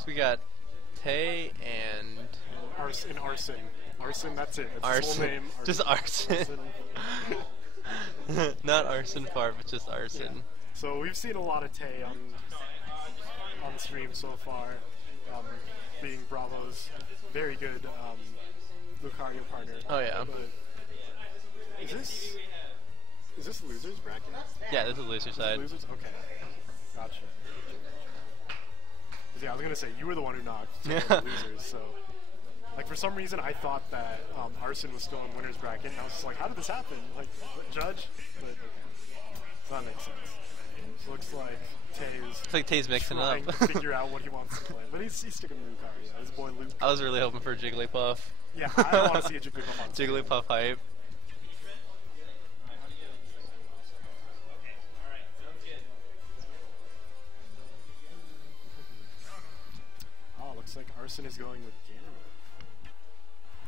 So we got TAE and Arson. Arson, that's it. That's his Arson. whole name. Arson. Just Arson. Arson. Not ARSONFART, but just Arson. Yeah. So we've seen a lot of TAE on the stream so far, being Bravo's very good Lucario partner. Oh yeah. But is this losers bracket? Yeah, this is loser side. Losers? Okay. Gotcha. Yeah, I was gonna say you were the one who knocked the losers, so like for some reason I thought that Arson was still in winners bracket, and I was just like, how did this happen? Like, judge? But that makes sense. Looks like TAE's mixing it up. trying to figure out what he wants to play, but he's sticking to Lucario. His boy Luke. I was really hoping for Jigglypuff. Yeah, I don't want to see a Jigglypuff on screen. Jigglypuff hype. Oh, looks like Arson is going with Ganondorf.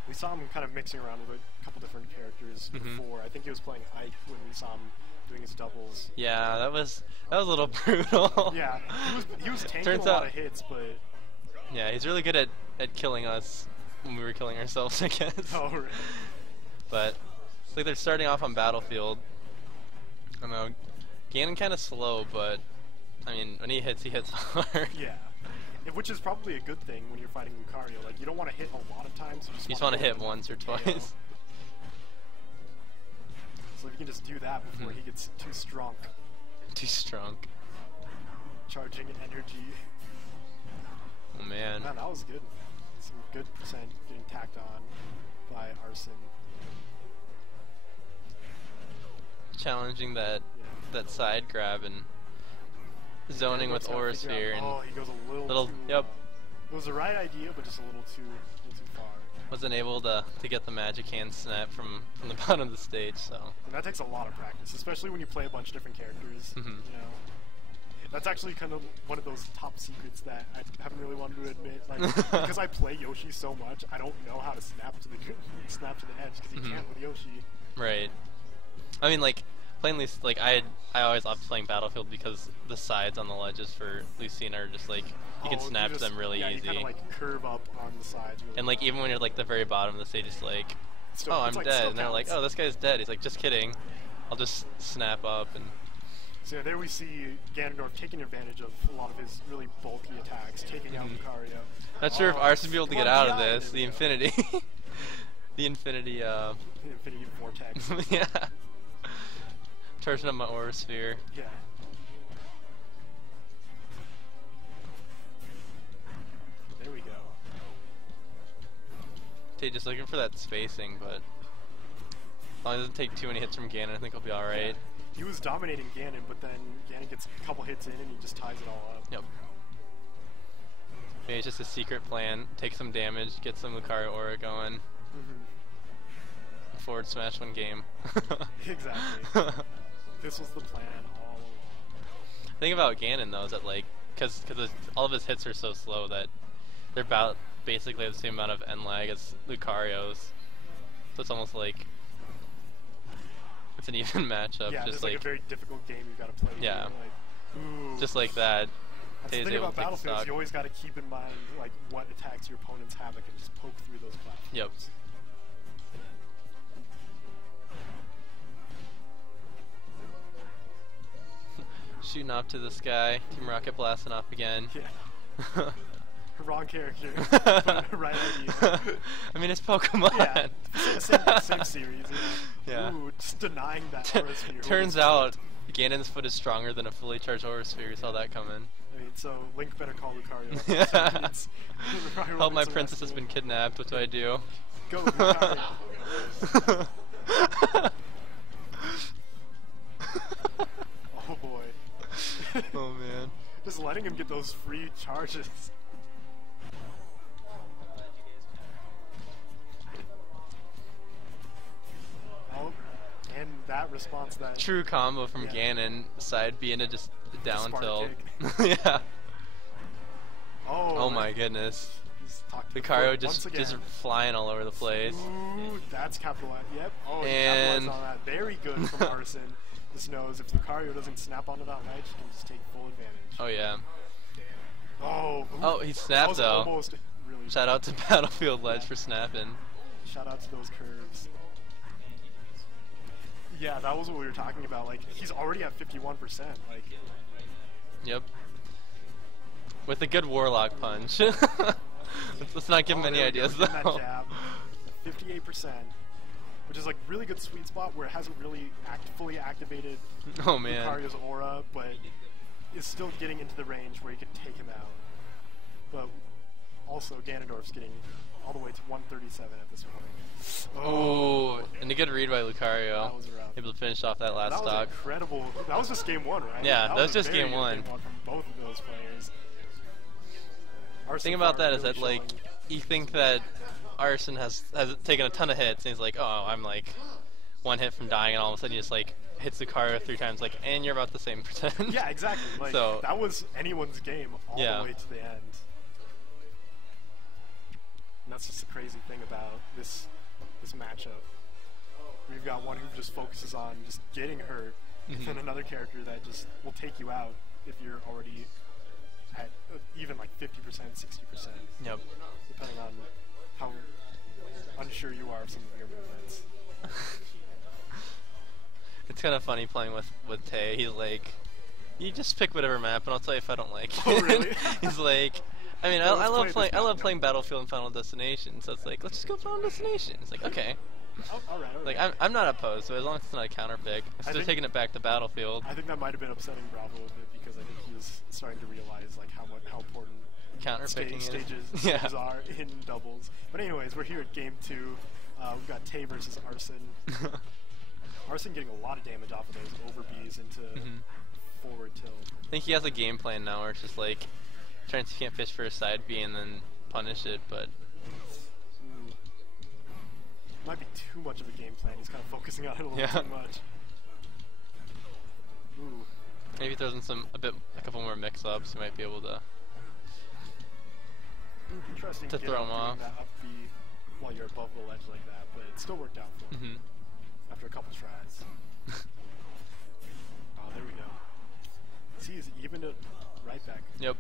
We saw him kind of mixing around with a couple different characters before. I think he was playing Ike when we saw him doing his doubles. Yeah, that was a little brutal. Yeah, he was tanking a lot of hits, but yeah, he's really good at killing us when we were killing ourselves, I guess. Oh, right. But it's like they're starting off on Battlefield. I don't know, Ganon kind of slow, but I mean, when he hits hard. Yeah. Which is probably a good thing when you're fighting Lucario. Like, you don't want to hit a lot of times. You just want to hit once or twice. So if you can just do that before he gets too strong. Too strong. Charging energy. Oh man. Man, that was good. Some good percent getting tacked on by Arson. Challenging that side grab and zoning with Aura Sphere and he goes a little too, yep. It was the right idea, but just a little too far. Wasn't able to get the magic hand snap from the bottom of the stage, so. And that takes a lot of practice, especially when you play a bunch of different characters. You know, that's actually kind of one of those top secrets that I haven't really wanted to admit. Like, because I play Yoshi so much, I don't know how to snap to the edge because you can't with Yoshi. Right. I mean, like playing these, like I always opted playing Battlefield because the sides on the ledges for Lucina are just like you can snap to them really easy. You kind of like curve up on the sides. Really and like even when you're like the very bottom of the stage, it's like, oh, I'm dead, and they're like, oh, this guy's dead. He's like, just kidding. I'll just snap up and. So there we see Ganondorf taking advantage of a lot of his really bulky attacks, taking out Lucario. Not sure if Arson will be able to get out of this. The Infinity. The Infinity. The Infinity Vortex. Yeah. Charging up my Aura Sphere. Yeah. There we go. TAE just looking for that spacing, but as long as it doesn't take too many hits from Ganon, I think he'll be alright. Yeah. He was dominating Ganon, but then Ganon gets a couple hits in and he just ties it all up. Yep. Maybe it's just a secret plan. Take some damage, get some Lucario Aura going. Forward smash one game. Exactly. This was the plan all along. The thing about Ganon though is that like, because all of his hits are so slow that they're about basically the same amount of end lag as Lucario's. So it's almost like it's an even matchup. Yeah, just it's like a very difficult game you've got to play. Yeah. Like, ooh. Just like that. That's the thing about Battlefield is you always got to keep in mind like what attacks your opponents have that can just poke through those platforms. Yep. Shooting off to the sky. Team Rocket blasting off again. Yeah. Wrong character. Right idea. I mean, it's Pokemon. Yeah. Same series. You know? Yeah. Ooh, just denying that Aura Sphere. Turns out Ganon's foot is stronger than a fully charged Aura Sphere. You saw that coming. I mean, so Link better call Lucario. Yeah. Lucario Help, my princess has been kidnapped. What do I do? Go, Lucario. Oh boy. Oh man. Just letting him get those free charges. Oh, and that response that true combo from Ganon, side B into just down tilt. Yeah. Oh my goodness. Lucario just flying all over the place. Ooh, that's capitalized. Yep. Oh, and capitalized on that. Very good from Arson. Just knows if Lucario doesn't snap onto that ledge, he can just take full advantage. Oh yeah. Oh, he snapped though. Really Shout out to Battlefield Ledge for snapping. Shout out to those curves. Yeah, that was what we were talking about. Like, he's already at 51%. Like, yep. With a good Warlock punch. let's not give him any ideas though. That jab, 58%, which is like really good sweet spot where it hasn't really fully activated Lucario's aura, but is still getting into the range where you can take him out. But also Ganondorf's getting all the way to 137 at this point. Oh, and a good read by Lucario. That was rough. Able to finish off that last stock. That was incredible. That was just game one, right? Yeah, that was just game one. From both of those players. The thing about that is that, like, you think that Arson has taken a ton of hits, and he's like, oh, I'm like one hit from dying, and all of a sudden he just like hits Lucario 3 times, like, and you're about the same percent. Yeah, exactly. Like, so that was anyone's game all the way to the end. And that's just the crazy thing about this matchup. We've got one who just focuses on just getting hurt, and another character that just will take you out if you're already at even like 50%, 60%. Yep. Depending on how unsure you are of some of your movements. It's kind of funny playing with TAE. He's like, you just pick whatever map, and I'll tell you if I don't like it. Oh, really? He's like, I mean, I love playing Battlefield and Final Destination. So it's like, let's just go Final Destination. It's like, okay. All right. Like, I'm not opposed, so as long as it's not a counter pick. I'm still taking it back to Battlefield. I think that might have been upsetting Bravo a bit because I think he was starting to realize like how important counter picking stages are in doubles. But anyways, we're here at game 2. We've got TAE versus Arson. Arson getting a lot of damage off of those over Bs into forward tilt. I think he has a game plan now where it's just like trying to see if he can't fish for a side B and then punish it, but might be too much of a game plan. He's kind of focusing on it a little too much. Ooh. Maybe throws in a couple more mix-ups. He might be able to interesting to throw him off. That up B while you're above the ledge like that, but it still worked out for him after a couple tries. Oh, there we go. See, he's evened it right back. Yep.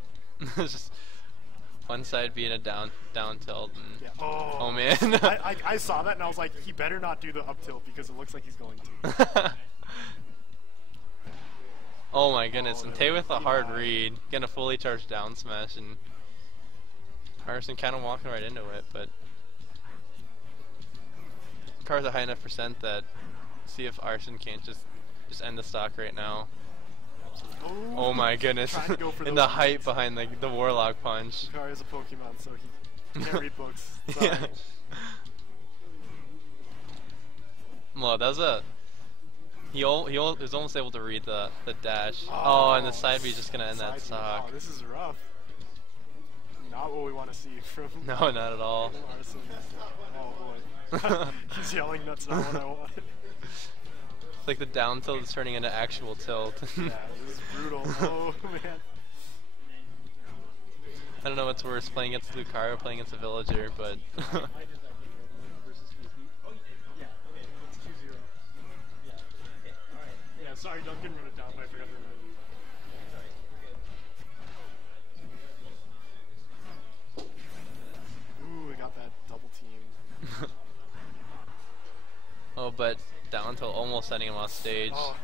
Just one side being a down tilt. And oh man. I saw that and I was like, he better not do the up tilt because it looks like he's going to. Oh my goodness, and TAE with a hard read, getting a fully charged down smash, and Arson kind of walking right into it, but car's a high enough percent that see if Arson can't just end the stock right now. Oh my goodness, and the hype behind the Warlock punch. Lucario is a Pokemon, so he can't read books. Sorry. Yeah. Well, that was he was almost able to read the dash. Oh, and the side B is just gonna end that stock. Oh, this is rough. Not what we want to see from. No, not at all. Arson. Oh boy, he's yelling. That's not what I want. It's like the down tilt is turning into actual tilt. Yeah, this is brutal. Oh man. I don't know what's worse, playing against Lucario or playing against a villager, but. Sorry, don't get rid of down, but I forgot to remember. Ooh, we got that double team. Oh, but down till almost sending him off stage. Oh.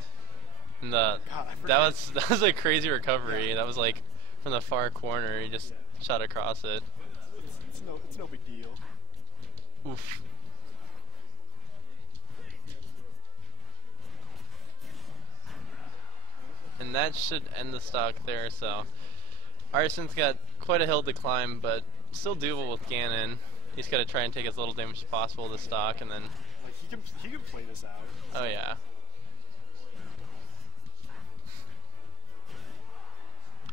And that was a crazy recovery. That was like from the far corner. He just shot across it. It's no big deal. Oof. And that should end the stock there, so Arson's got quite a hill to climb, but still doable with Ganon. He's got to try and take as little damage as possible to stock, and then like he can play this out. Oh yeah.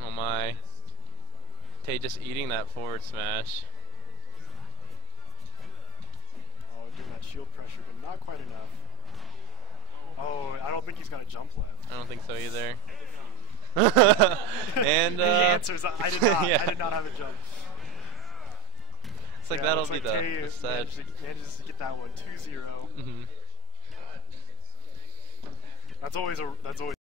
Oh my. TAE just eating that forward smash. Oh, doing that shield pressure, but not quite enough. Oh, I don't think he's got a jump left. I don't think so either. And he answers, I did not. Yeah. I did not have a jump. It's like that'll be the set. Manages to get that one 2-0. That's always